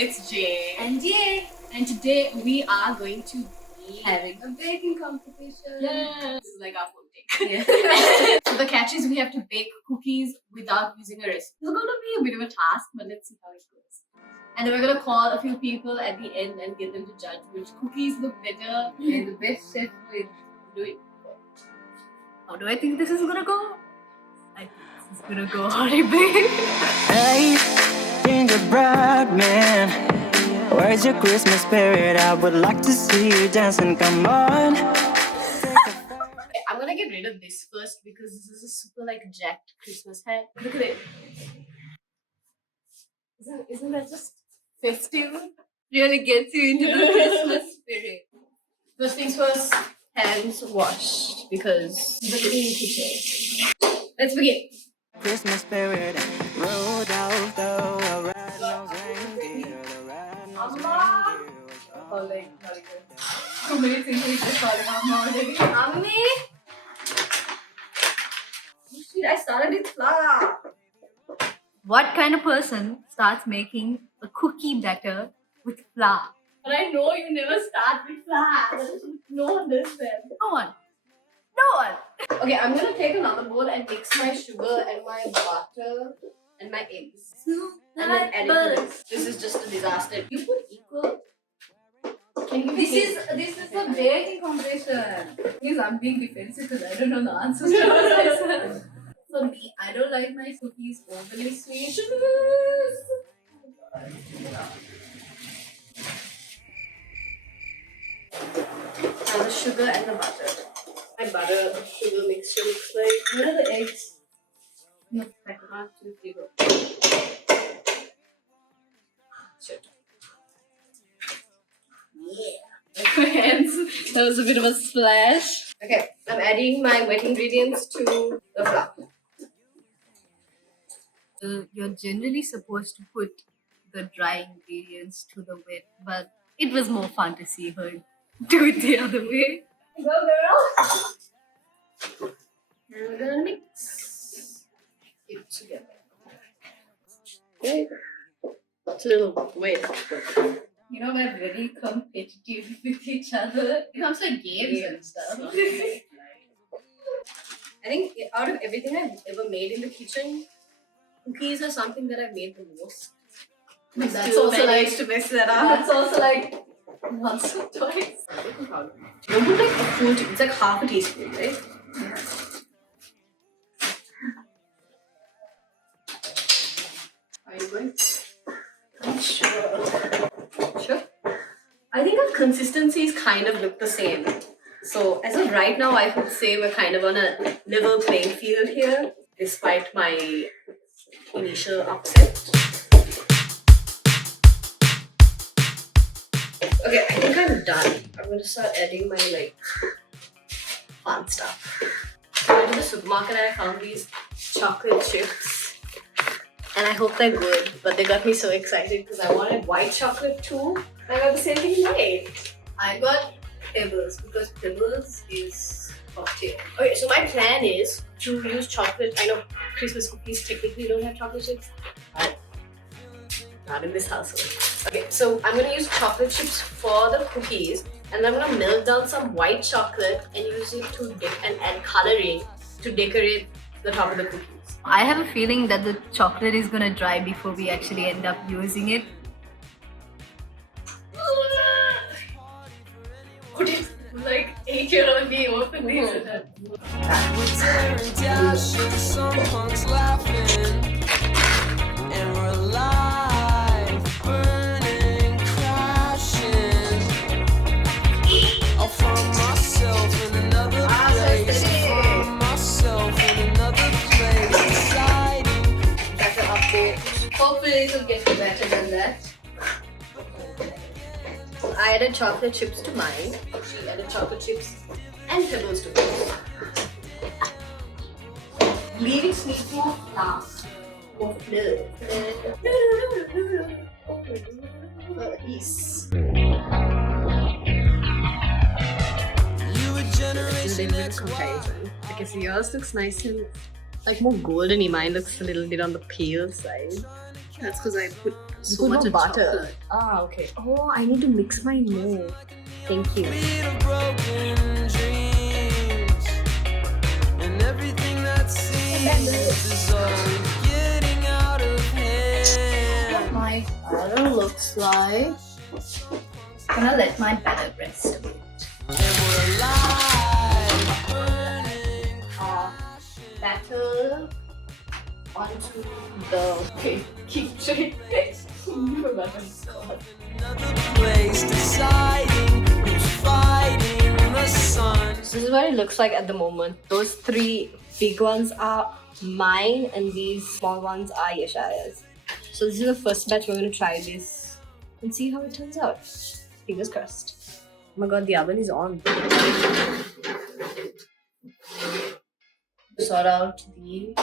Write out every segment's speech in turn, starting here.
it's Jay. And Jay. And today we are going to be Having a baking competition. Yeah. This is like our full take. Yeah. So the catch is we have to bake cookies without using a recipe. It's going to be a bit of a task, but let's see how it goes. And then we're going to call a few people at the end and get them to judge which cookies look better. And the best chef will Do it. How do I think this is gonna go? I think this is gonna go horribly. Hey, gingerbread man, where's your Christmas spirit? I would like to see you dancing, come on. I'm gonna get rid of this first because this is a super like jacked Christmas hat. Look at it. Isn't that just festive? Really gets you into the Christmas spirit. First things first, hands washed because the clean kitchen. Let's begin. Christmas spirit, rolled out though, a red-nosed reindeer, the red-nosed reindeer was Oh, like, not good. Too many things we just started already. Mommy! Shit, I started with flour. What kind of person starts making a cookie batter with flour? But I know you never start with flour. No one does that. No one. No one. Okay, I'm gonna take another bowl and mix my sugar and my butter and my eggs. And then add it to this. This is just a disaster. You put equal. Can you This is a baking competition. Because I'm being defensive because I don't know the answers to this. For me, I don't like my cookies overly sweet. And the sugar and the butter. My butter sugar mixture looks like. What are the eggs? No, I can't do zero. Shit. Yeah. My hands. That was a bit of a splash. Okay, I'm adding my wet ingredients to the flour. You're generally supposed to put the dry ingredients to the wet, but it was more fun to see her do it the other way. Go, girl! And we're gonna mix it together. Okay. It's a little wet. You know, we're very competitive with each other. It comes like games and stuff. I think out of everything I've ever made in the kitchen, cookies are something that I've made the most. That's also like to mess that up. That's also like once or twice. Don't put like a full teaspoon. It's like half a teaspoon, right? Yeah. Are you going? I'm sure. Sure. I think our consistencies kind of look the same. So as of right now, I would say we're kind of on a level playing field here, despite my initial upset. Okay, I think I'm done. I'm going to start adding my like fun stuff. I went to the supermarket and I found these chocolate chips. And I hope they're good, but they got me so excited because I wanted white chocolate too. I got the same thing in white. I got Pebbles because Pebbles is cocktail. Okay, so my plan is to use chocolate. I know Christmas cookies technically don't have chocolate chips, but not in this household. Okay, so I'm gonna use chocolate chips for the cookies, and I'm gonna melt down some white chocolate and use it to and add coloring to decorate the top of the cookies. I have a feeling that the chocolate is gonna dry before we actually end up using it. What is like 8-year-old me open these? We're tearing down shit, some punks laughing, and we're alive, burning, crashing. I'll find myself in another place. I'll find myself in another place. Exciting. That's an update. Hopefully it will get better than that. I added chocolate chips to mine. She added chocolate chips and Pebbles to hers. Leaving sweet more flour. More flour. Yes. You a generation that's comparison. Okay, so yours looks nice and like more golden-y. Mine looks a little bit on the pale side. That's because I put so put much no of butter. chocolate. Ah, okay. Oh, I need to mix mine more. Thank you. Little broken dreams, and everything that seems is always getting out of hand. My color looks like. I'm gonna let my batter rest a bit. And we're alive, burning, Batter onto the cake tray. Forgot what it's called. another place, deciding who's fighting the sun. This is what it looks like at the moment. Those 3 big ones are mine and these small ones are Yeshaya's. So this is the first batch. We're going to try this and see how it turns out. Fingers crossed. Oh my god, the oven is on. Sort out the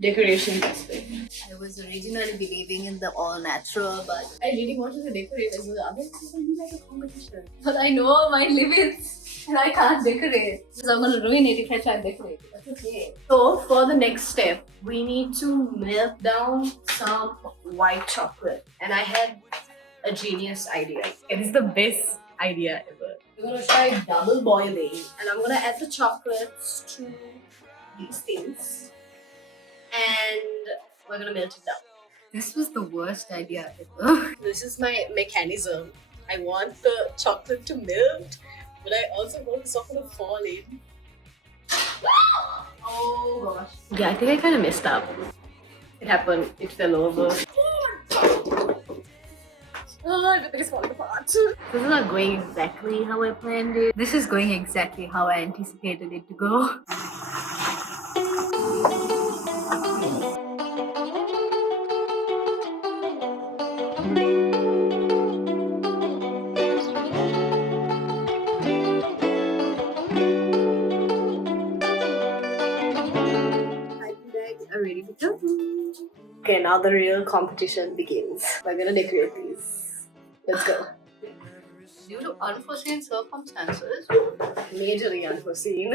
decoration aspect. I was originally believing in the all natural, but I really wanted to decorate as well. Otherwise, it's gonna be like a competition. But I know my limits and I can't decorate. So I'm gonna ruin it if I try and decorate. That's okay. So for the next step, we need to melt down some white chocolate. And I had a genius idea. It is the best idea ever. We're gonna try double boiling, and I'm gonna add the chocolates to these things, and we're gonna melt it down. This was the worst idea ever. This is my mechanism. I want the chocolate to melt, but I also want the chocolate to fall in. Oh gosh. Yeah, I think I kind of messed up. It happened. It fell over. Oh, it's falling apart. This is not going exactly how I planned it. This is going exactly how I anticipated it to go. Are ready to go. Okay, now the real competition begins. We're gonna decorate these. Let's go. Due to unforeseen circumstances, Majorly unforeseen.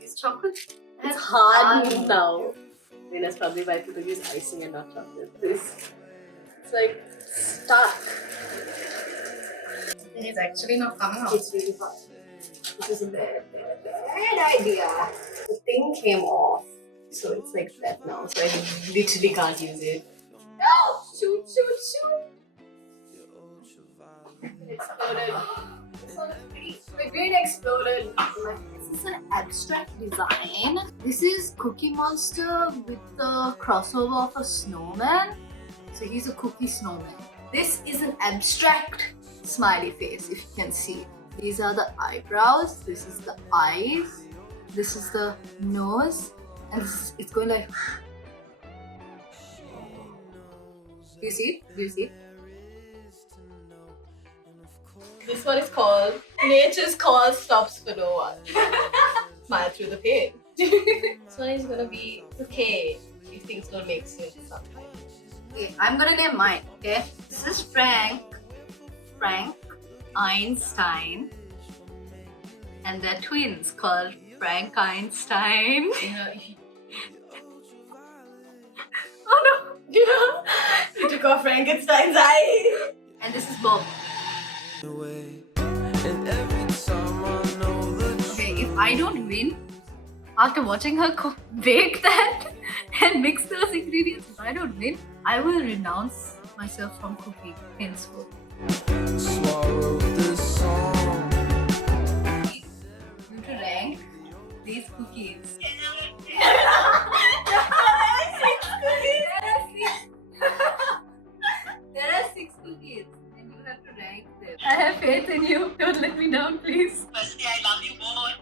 this chocolate It's hard now. I mean, that's probably why people use icing and not chocolate. It's like stuck. it is actually not coming out. It's really hard. This is a bad idea. The thing came off. So it's like that now. So I literally can't use it. No! Shoot, shoot, shoot! It exploded. The green exploded. This is an abstract design. This is Cookie Monster with the crossover of a snowman. So he's a cookie snowman. This is an abstract smiley face, if you can see. These are the eyebrows. This is the eyes. This is the nose. And it's going like. Do you see it? Do you see it? This one is called Nature's Call Stops for No One. Smile through the pain. This one is gonna be okay if things don't make sense sometimes. Okay, I'm gonna name mine, okay? This is Frank Einstein. And they're twins called Frank Einstein. Oh no! You took off Frankenstein's eye. And this is Bob. And every time I know the Okay, if I don't win, after watching her bake that and mix those ingredients, if I don't win, I will renounce myself from cooking henceforth. swallow this song. You to rank these cookies. There are 6 cookies and you have to rank them. I have faith in you. Don't let me down, please. Firstly, I love you both.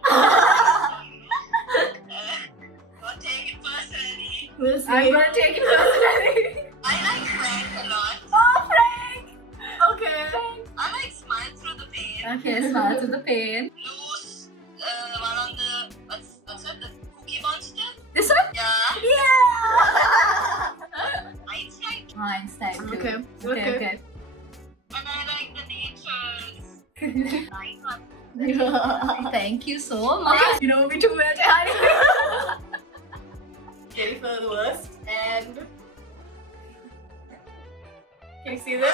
Don't take it personally. We'll see. I'm gonna take it personally. I like Frank a lot. Oh, Frank! Okay. I like Smile Through the Pain. Okay, smile to the pain. Loose, one on the, what's that, the Cookie Monster? This one? Yeah. Yeah! Einstein. Einstein too. Okay. Okay. And I like the Nature's. Nice one. Thank you so much. You know me too well, honey. Ready for the worst and Can you see that?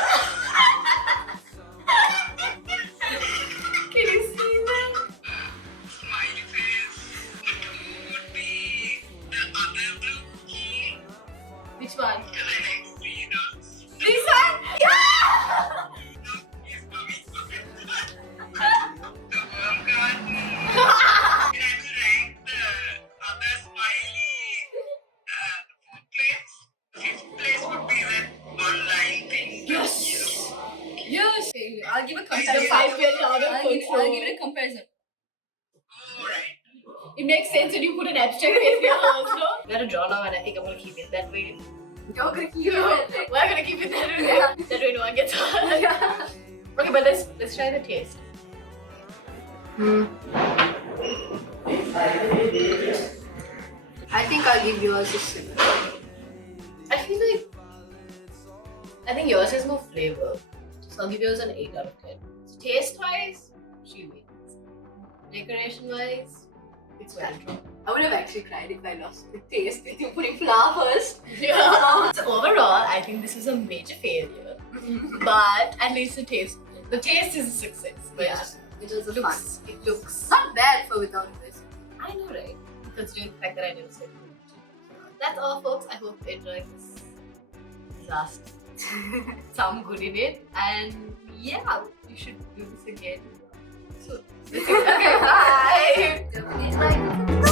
Can you see that? Smiley face. The two would be the other blue cookie. Which one? And I like three dots. This one? Yeah! Yes, mommy. The worm garden. And I will rank the other smiley. The fourth place. Fifth place would be that online thing. Yes! Yes! I'll give a The comparison. five were out of I'll give control. it a comparison. Alright. It makes sense when you put an abstract face there also. I'm gonna draw now and I think I'm gonna keep it that way. You're gonna keep it. We're gonna keep it that way. Yeah. That way no one gets hurt. Yeah. Okay, but let's try the taste. I think I'll give yours a 7. I feel like I think yours has more flavor. So I'll give yours an 8 out of 10. So taste wise, she wins. Decoration wise, it's well drawn. I would have actually cried if I lost the taste with you putting flour first. Yeah. So overall, I think this is a major failure. But at least the taste is a success. But Yeah. It was a fun. it looks Not bad for without this. I know, right? Considering the fact that I didn't say that's all, folks. I hope you enjoyed this disaster. Some good in it, and yeah, you should do this again. So, okay, bye. Please like.